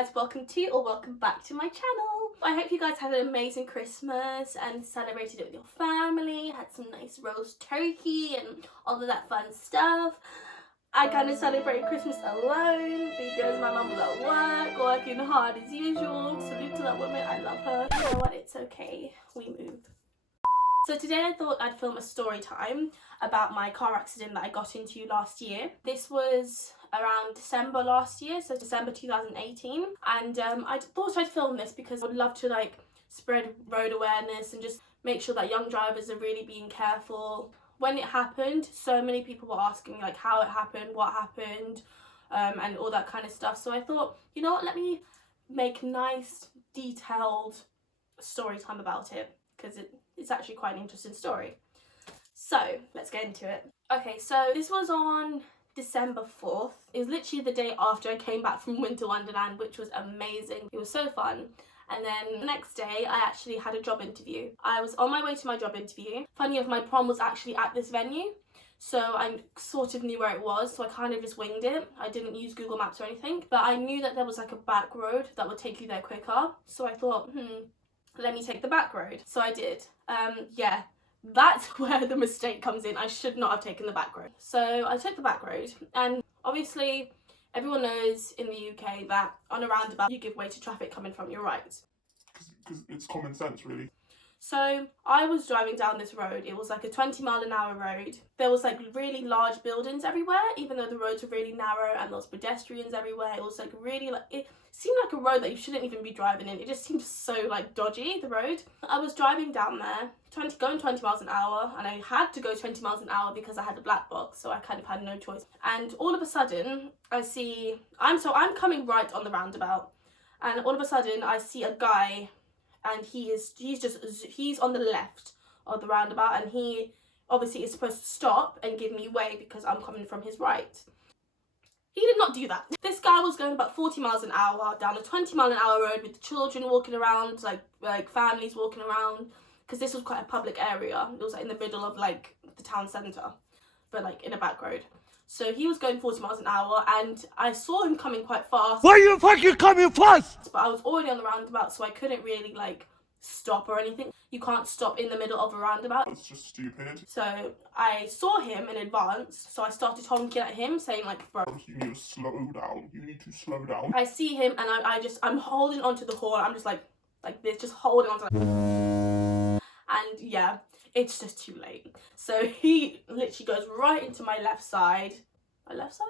guys, welcome to or welcome back to my channel. I hope you guys had an amazing Christmas and celebrated it with your family, had some nice roast turkey and all of that fun stuff. I kind of celebrated Christmas alone because my mum was at work, working hard as usual. Salute to that woman, I love her. You know what, it's okay, we move. So today I thought I'd film a story time about my car accident that I got into last year. This was around December last year, so December 2018, and I thought I'd film this because I would love to spread road awareness and just make sure that young drivers are really being careful. When it happened, so many people were asking me how it happened, what happened, and all that kind of stuff. So I thought, you know what, let me make nice, detailed story time about it because it's actually quite an interesting story. So let's get into it. Okay, so this was on December 4th. It was literally the day after I came back from Winter Wonderland, which was amazing. It was so fun. And then the next day, I actually had a job interview. I was on my way to my job interview. Funny enough, my prom was actually at this venue, so I sort of knew where it was, so I kind of just winged it. I didn't use Google Maps or anything, but I knew that there was a back road that would take you there quicker. So I thought, let me take the back road. So I did. Yeah, that's where the mistake comes in. I should not have taken the back road. So I took the back road, and obviously everyone knows in the UK that on a roundabout you give way to traffic coming from your right. Because it's common sense, really. So I was driving down this road. It was a 20-mile-an-hour road. There was really large buildings everywhere, even though the roads were really narrow, and there was pedestrians everywhere. It was really it seemed like a road that you shouldn't even be driving in. It just seemed so dodgy, the road. I was driving down there, going 20 miles an hour, and I had to go 20 miles an hour because I had a black box, so I kind of had no choice. And all of a sudden, I'm coming right on the roundabout, and all of a sudden I see a guy, and he's on the left of the roundabout, and he obviously is supposed to stop and give me way because I'm coming from his right. He did not do that. This guy was going about 40 miles an hour down a 20-mile-an-hour road with children walking around, families walking around, because this was quite a public area. It was in the middle of the town centre, but in a back road. So he was going 40 miles an hour, and I saw him coming quite fast. Why are you fucking coming fast? But I was already on the roundabout, so I couldn't really stop or anything. You can't stop in the middle of a roundabout. It's just stupid. So I saw him in advance, so I started honking at him, saying bro, you need to slow down. You need to slow down. I see him, and I'm holding onto the horn. I'm just like this, just holding onto and yeah, it's just too late. So he literally goes right into my left side. My left side?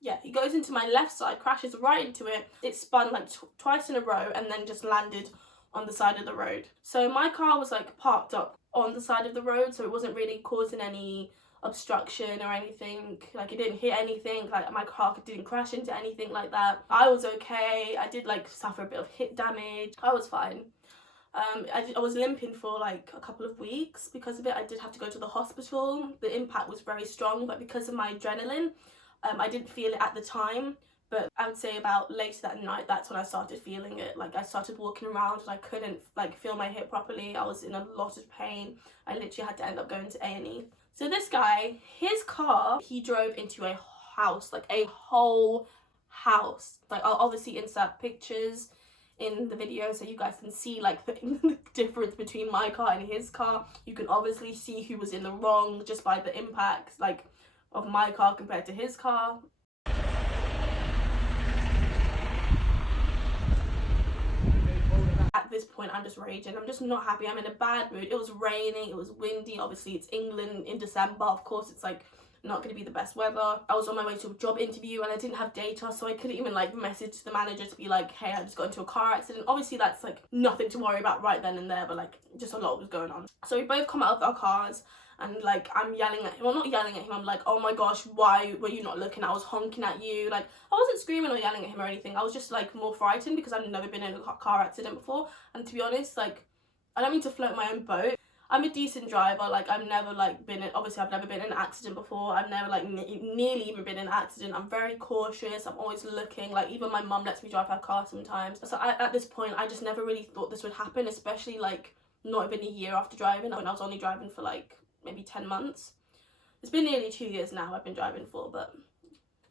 Yeah, he goes into my left side, crashes right into it. It spun twice in a row and then just landed on the side of the road. So my car was parked up on the side of the road, so it wasn't really causing any obstruction or anything. It didn't hit anything. My car didn't crash into anything like that. I was okay. I did suffer a bit of hip damage. I was fine. I was limping for a couple of weeks because of it. I did have to go to the hospital. The impact was very strong, but because of my adrenaline, I didn't feel it at the time. But I would say about later that night, that's when I started feeling it. I started walking around and I couldn't feel my hip properly. I was in a lot of pain. I literally had to end up going to A&E. So this guy, his car, he drove into a house, a whole house. I'll obviously insert pictures in the video so you guys can see the difference between my car and his car. You can obviously see who was in the wrong just by the impacts of my car compared to his car. At this point, I'm just raging. I'm just not happy. I'm in a bad mood. It was raining, it was windy. Obviously it's England in December, of course it's not going to be the best weather. I was on my way to a job interview and I didn't have data, so I couldn't even message the manager to be hey, I just got into a car accident. Obviously that's nothing to worry about right then and there, but just a lot was going on. So we both come out of our cars, and I'm yelling at him. Well, not yelling at him, I'm oh my gosh, why were you not looking? I was honking at you. I wasn't screaming or yelling at him or anything. I was just more frightened because I've never been in a car accident before, and to be honest, I don't mean to float my own boat. I'm a decent driver. I've never been in, obviously I've never been in an accident before. I've never nearly even been in an accident. I'm very cautious. I'm always looking. Even my mum lets me drive her car sometimes. So at this point, I just never really thought this would happen, especially not even a year after driving. I was only driving for maybe 10 months. It's been nearly 2 years now I've been driving for, but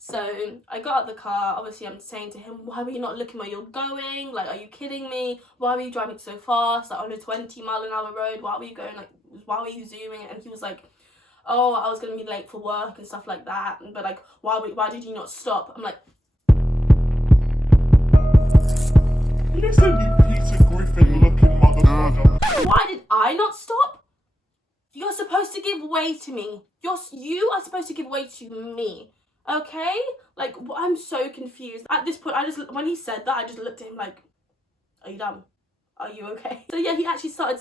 So I got out the car. Obviously, I'm saying to him, why were you not looking where you're going? Like, are you kidding me? Why were you driving so fast, like on a 20-mile-an-hour road? Why were you going, like, why were you zooming? And he was like, oh, I was going to be late for work and stuff like that. But, like, why did you not stop? I'm like, Listen, you Peter Griffin looking motherfucker. why did I not stop? You're supposed to give way to me. You are supposed to give way to me. Okay? Like, I'm so confused. At this point, when he said that, I just looked at him like, are you dumb? Are you okay? So yeah, he actually started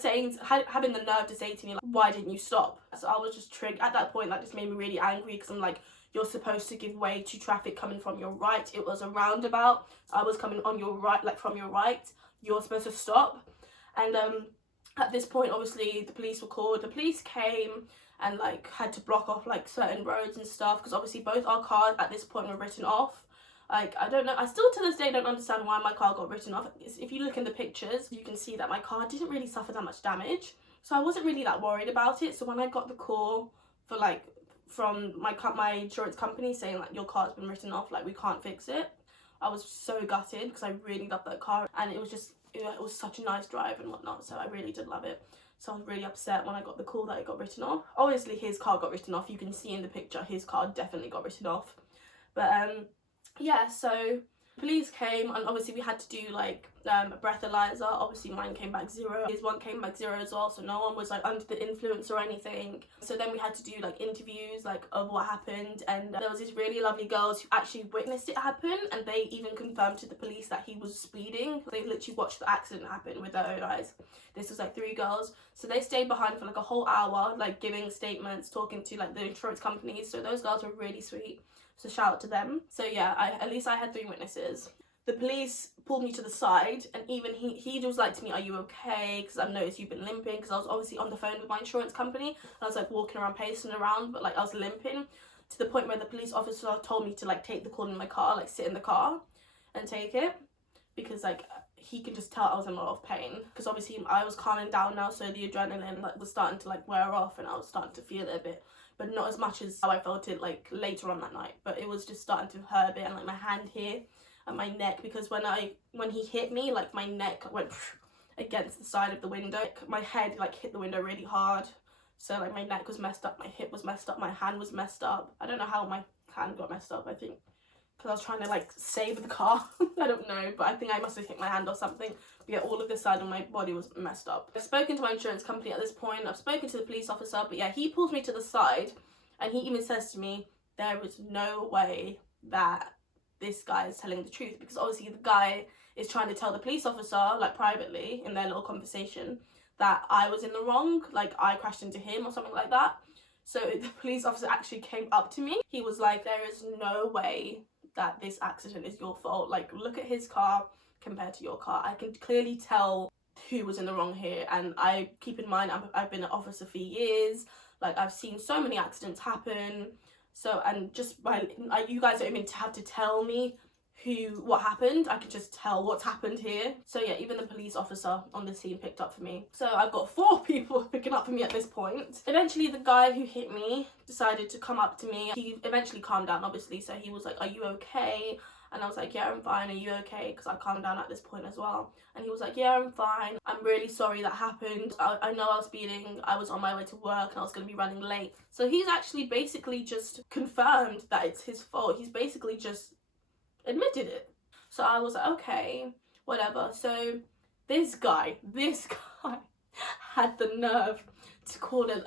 having the nerve to say to me, like, why didn't you stop? So I was just triggered. At that point, that just made me really angry because I'm like, you're supposed to give way to traffic coming from your right. It was a roundabout. I was coming on your right, like from your right. You're supposed to stop. And at this point, obviously, the police were called. The police came and like had to block off like certain roads and stuff because obviously both our cars at this point were written off. Like, I don't know, I still to this day don't understand why my car got written off. If you look in the pictures, you can see that my car didn't really suffer that much damage. So I wasn't really that worried about it. So when I got the call for like, from my insurance company saying like, your car's been written off, like we can't fix it, I was so gutted because I really loved that car. And it was just, it was such a nice drive and whatnot. So I really did love it. So I was really upset when I got the call that it got written off. Obviously his car got written off. You can see in the picture, his car definitely got written off. But yeah, so police came and obviously we had to do like a breathalyzer. Obviously mine came back 0. His one came back 0 as well, so no one was like under the influence or anything. So then we had to do like interviews like of what happened, and there was these really lovely girls who actually witnessed it happen, and they even confirmed to the police that he was speeding. They literally watched the accident happen with their own eyes. This was like 3 girls, so they stayed behind for like a whole hour, like giving statements, talking to like the insurance companies. So those girls were really sweet. So shout out to them. So yeah, at least I had 3 witnesses. The police pulled me to the side, and even he was like to me, are you okay? Because I've noticed you've been limping, because I was obviously on the phone with my insurance company, and I was like walking around, pacing around, but like I was limping to the point where the police officer told me to like take the call in my car, like sit in the car and take it, because like he can just tell I was in a lot of pain, because obviously I was calming down now, so the adrenaline like was starting to like wear off, and I was starting to feel it a bit, but not as much as how I felt it like later on that night. But it was just starting to hurt a bit, and like my hand here and my neck, because when he hit me, like my neck went against the side of the window. Like, my head like hit the window really hard, so like my neck was messed up, my hip was messed up, my hand was messed up. I don't know how my hand got messed up. I think because I was trying to like save the car. I don't know, but I think I must have hit my hand or something. But yeah, all of this side of my body was messed up. I've spoken to my insurance company at this point. I've spoken to the police officer, but yeah, he pulls me to the side and he even says to me, there is no way that this guy is telling the truth, because obviously the guy is trying to tell the police officer, like privately in their little conversation, that I was in the wrong, like I crashed into him or something like that. So the police officer actually came up to me. He was like, there is no way that this accident is your fault. Like, look at his car compared to your car. I can clearly tell who was in the wrong here. And I keep in mind, I've been an officer for years. Like, I've seen so many accidents happen. So, and just by you guys don't even have to tell me what happened. I can just tell what's happened here. So yeah, even the police officer on the scene picked up for me. So I've got 4 people picking up for me at this point. Eventually the guy who hit me decided to come up to me. He eventually calmed down, obviously, so he was like, are you okay? And I was like, yeah, I'm fine. Are you okay? Because I calmed down at this point as well. And he was like, yeah, I'm fine. I'm really sorry that happened. I know I was speeding. I was on my way to work and I was going to be running late. So he's actually basically just confirmed that it's his fault. He's basically just admitted it. So I was like, okay, whatever. So this guy had the nerve to call an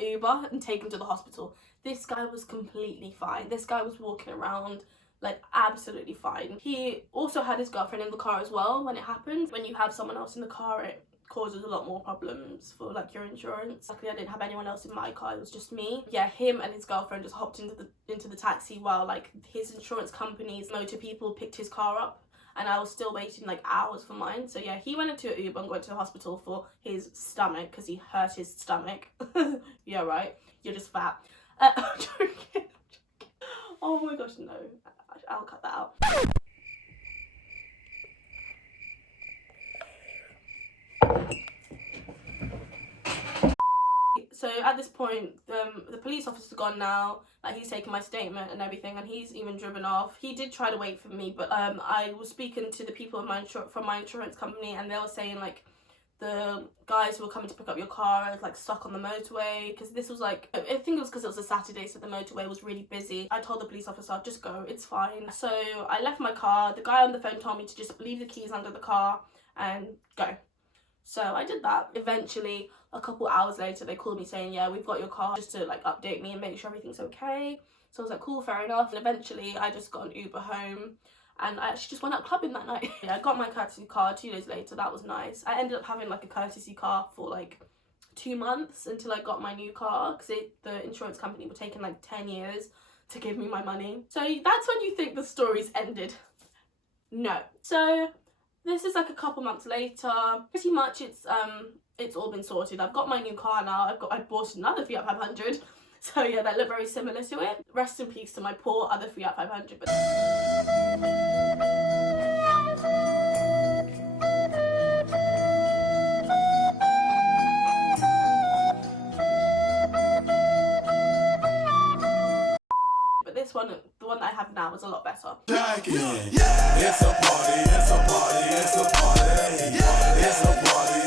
Uber and take him to the hospital. This guy was completely fine. This guy was walking around like absolutely fine. He also had his girlfriend in the car as well when it happened. When you have someone else in the car, it causes a lot more problems for like your insurance. Luckily I didn't have anyone else in my car, it was just me. Yeah, him and his girlfriend just hopped into the taxi while like his insurance company's motor people picked his car up, and I was still waiting like hours for mine. So yeah, he went into an Uber and went to the hospital for his stomach because he hurt his stomach. Yeah, right, you're just fat. I'm joking. Oh my gosh, no, I'll cut that out. So So at this point, the police officer's gone now. Like, he's taken my statement and everything, and he's even driven off. He did try to wait for me, but I was speaking to the people from my insurance company, and they were saying like the guys who were coming to pick up your car are like stuck on the motorway, because this was like, I think it was because it was a Saturday, so the motorway was really busy. I told the police officer, just go, it's fine. So I left my car. The guy on the phone told me to just leave the keys under the car and go. So I did that. Eventually, a couple hours later, they called me saying, yeah, we've got your car, just to like update me and make sure everything's okay. So I was like, cool, fair enough. And eventually I just got an Uber home, and I actually just went out clubbing that night. Yeah, I got my courtesy car 2 days later. That was nice. I ended up having like a courtesy car for like 2 months until I got my new car, because the insurance company were taking like 10 years to give me my money. So that's when you think the story's ended. No. So this is like a couple months later. Pretty much it's all been sorted. I've got my new car now. I bought another Fiat 500. So yeah, that looked very similar to it. Rest in peace to my poor other Fiat 500. But this one, the one that I have now, is a lot better. It's a party, it's a party, it's a party, it's a party.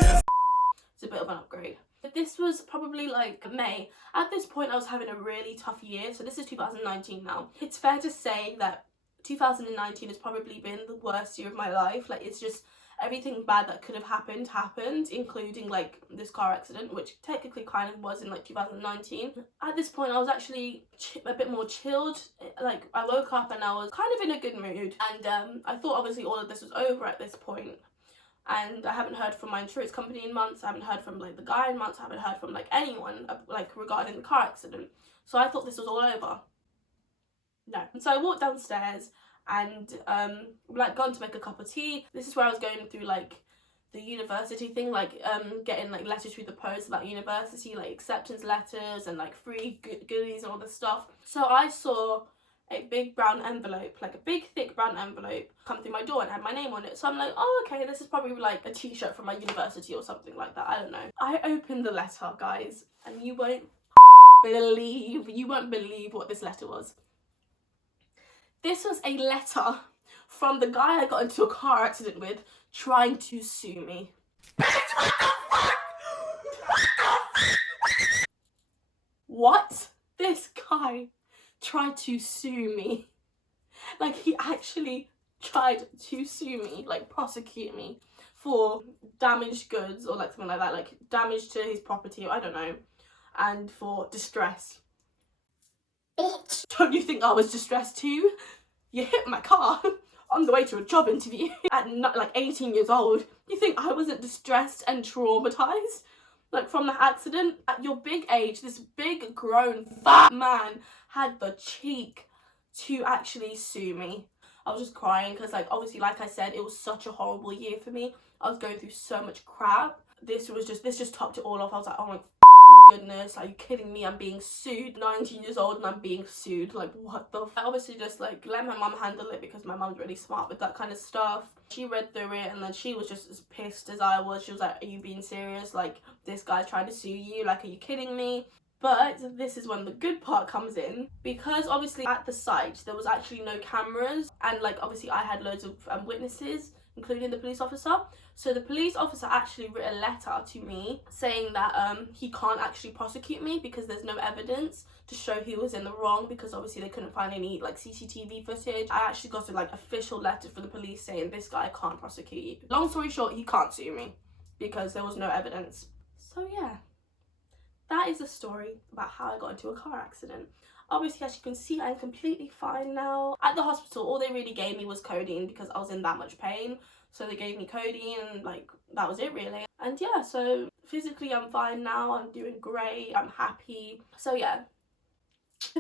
It's a bit of an upgrade. But this was probably like May. At this point I was having a really tough year. So this is 2019 now. It's fair to say that 2019 has probably been the worst year of my life. Like, it's just everything bad that could have happened, including like this car accident, which technically kind of was in like 2019. At this point I was actually a bit more chilled. Like, I woke up and I was kind of in a good mood, and I thought obviously all of this was over at this point. And I haven't heard from my insurance company in months. I haven't heard from like the guy in months. I haven't heard from like anyone like regarding the car accident. So I thought this was all over. No. And so I walked downstairs and like gone to make a cup of tea. This is where I was going through like the university thing, like getting like letters through the post about university, like acceptance letters and like free goodies and all this stuff. So I saw a big brown envelope, like a big thick brown envelope, come through my door and had my name on it. So I'm like, oh, okay, this is probably like a t-shirt from my university or something like that. I don't know. I opened the letter, guys, and you won't believe what this letter was. This was a letter from the guy I got into a car accident with, trying to sue me. What? This guy tried to sue me. Like, he actually tried to sue me, like prosecute me for damaged goods or like something like that, like damage to his property, I don't know, and for distress. Bitch. Don't you think I was distressed too? You hit my car on the way to a job interview at like 18 years old. You think I wasn't distressed and traumatized? Like, from the accident? At your big age, this big grown fat man had the cheek to actually sue me. I was just crying because, like, obviously, like I said, it was such a horrible year for me. I was going through so much crap. This just topped it all off. I was like, oh my goodness, are you kidding me? I'm being sued. 19 years old and I'm being sued. Like, what the I obviously just like let my mum handle it, because my mum's really smart with that kind of stuff. She read through it and then she was just as pissed as I was. She was like, are you being serious? Like, this guy's trying to sue you. Like, are you kidding me? But this is when the good part comes in, because obviously at the site there was actually no cameras, and like obviously I had loads of witnesses, including the police officer. So the police officer actually wrote a letter to me saying that he can't actually prosecute me because there's no evidence to show he was in the wrong, because obviously they couldn't find any like CCTV footage. I actually got a like official letter from the police saying this guy can't prosecute you. Long story short, he can't sue me because there was no evidence. So yeah, that is a story about how I got into a car accident. Obviously, as you can see, I'm completely fine now. At the hospital, all they really gave me was codeine because I was in that much pain. So they gave me codeine and like that was it really. And yeah, so physically I'm fine now. I'm doing great. I'm happy. So yeah,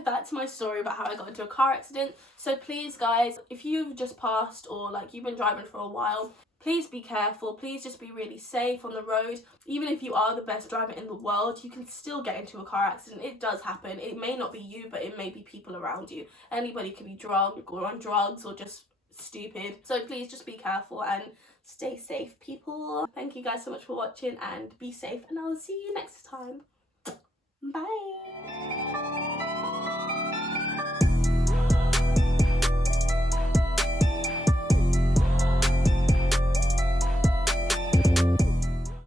that's my story about how I got into a car accident. So please guys, if you've just passed or like you've been driving for a while, please be careful. Please just be really safe on the road. Even if you are the best driver in the world, you can still get into a car accident. It does happen. It may not be you, but it may be people around you. Anybody can be drunk or on drugs or just stupid. So please just be careful and stay safe, people. Thank you guys so much for watching, and be safe, and I'll see you next time. Bye.